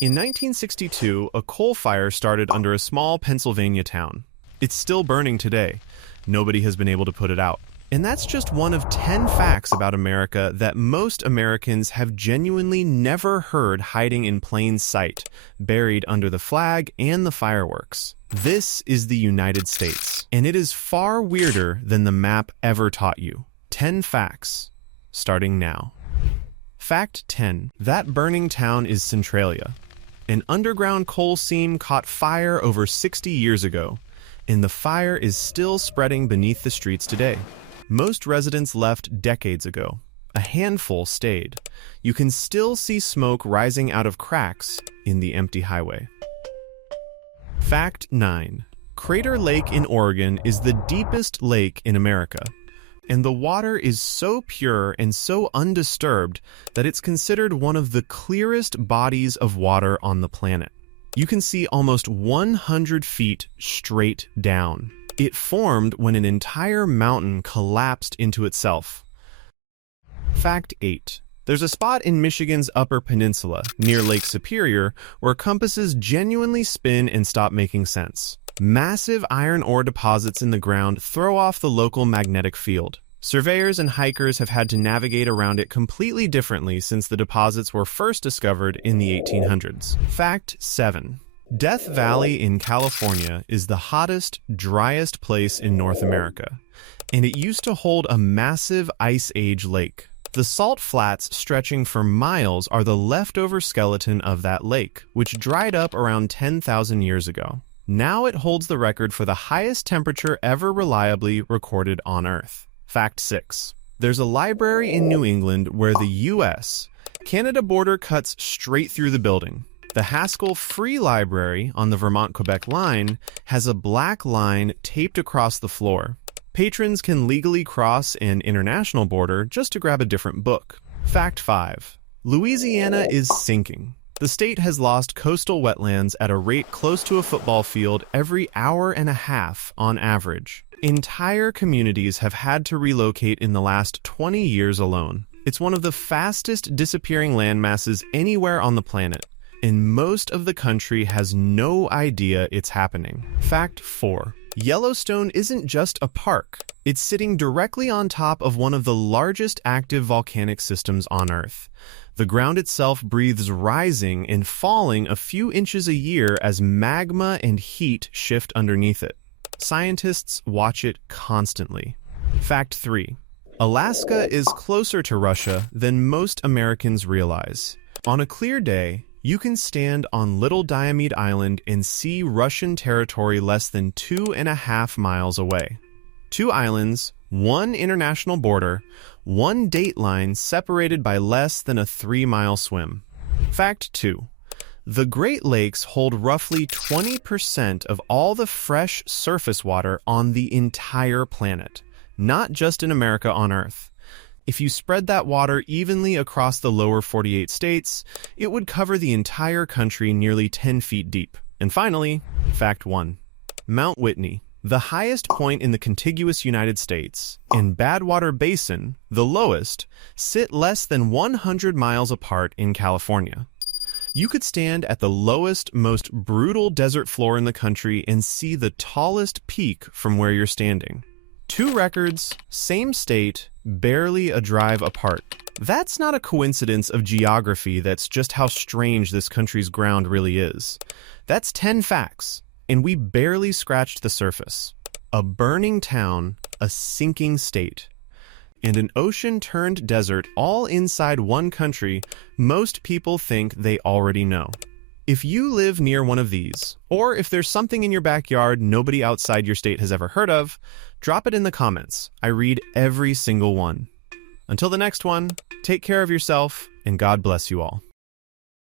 In 1962, a coal fire started under a small Pennsylvania town. It's still burning today. Nobody has been able to put it out. And that's just one of 10 facts about America that most Americans have genuinely never heard hiding in plain sight, buried under the flag and the fireworks. This is the United States, and it is far weirder than the map ever taught you. 10 facts, starting now. Fact 10. That burning town is Centralia. An underground coal seam caught fire over 60 years ago, and the fire is still spreading beneath the streets today. Most residents left decades ago. A handful stayed. You can still see smoke rising out of cracks in the empty highway. Fact 9. Crater Lake in Oregon is the deepest lake in America, and the water is so pure and so undisturbed that it's considered one of the clearest bodies of water on the planet. You can see almost 100 feet straight down. It formed when an entire mountain collapsed into itself. Fact 8. There's a spot in Michigan's Upper Peninsula, near Lake Superior, where compasses genuinely spin and stop making sense. Massive iron ore deposits in the ground throw off the local magnetic field. Surveyors and hikers have had to navigate around it completely differently since the deposits were first discovered in the 1800s. Fact 7. Death Valley in California is the hottest, driest place in North America, and it used to hold a massive Ice Age lake. The salt flats stretching for miles are the leftover skeleton of that lake, which dried up around 10,000 years ago. Now it holds the record for the highest temperature ever reliably recorded on Earth. Fact 6. There's a library in New England where the U.S.-Canada border cuts straight through the building. The Haskell Free Library on the Vermont-Quebec line has a black line taped across the floor. Patrons can legally cross an international border just to grab a different book. Fact 5. Louisiana is sinking. The state has lost coastal wetlands at a rate close to a football field every hour and a half on average. Entire communities have had to relocate in the last 20 years alone. It's one of the fastest disappearing landmasses anywhere on the planet, and most of the country has no idea it's happening. Fact 4. Yellowstone isn't just a park. It's sitting directly on top of one of the largest active volcanic systems on Earth. The ground itself breathes rising and falling a few inches a year as magma and heat shift underneath it. Scientists watch it constantly. Fact 3. Alaska is closer to Russia than most Americans realize. On a clear day, you can stand on Little Diomede Island and see Russian territory less than 2.5 miles away. 2 islands, 1 international border, 1 date line separated by less than a 3-mile swim. Fact 2. The Great Lakes hold roughly 20% of all the fresh surface water on the entire planet, not just in America on Earth. If you spread that water evenly across the lower 48 states, it would cover the entire country nearly 10 feet deep. And finally, fact 1. Mount Whitney, the highest point in the contiguous United States, and Badwater Basin, the lowest, sit less than 100 miles apart in California. You could stand at the lowest, most brutal desert floor in the country and see the tallest peak from where you're standing. 2 records, same state, barely a drive apart. That's not a coincidence of geography, that's just how strange this country's ground really is. That's 10 facts, and we barely scratched the surface. A burning town, a sinking state, and an ocean-turned desert all inside one country most people think they already know. If you live near one of these, or if there's something in your backyard nobody outside your state has ever heard of, drop it in the comments. I read every single one. Until the next one, take care of yourself, and God bless you all.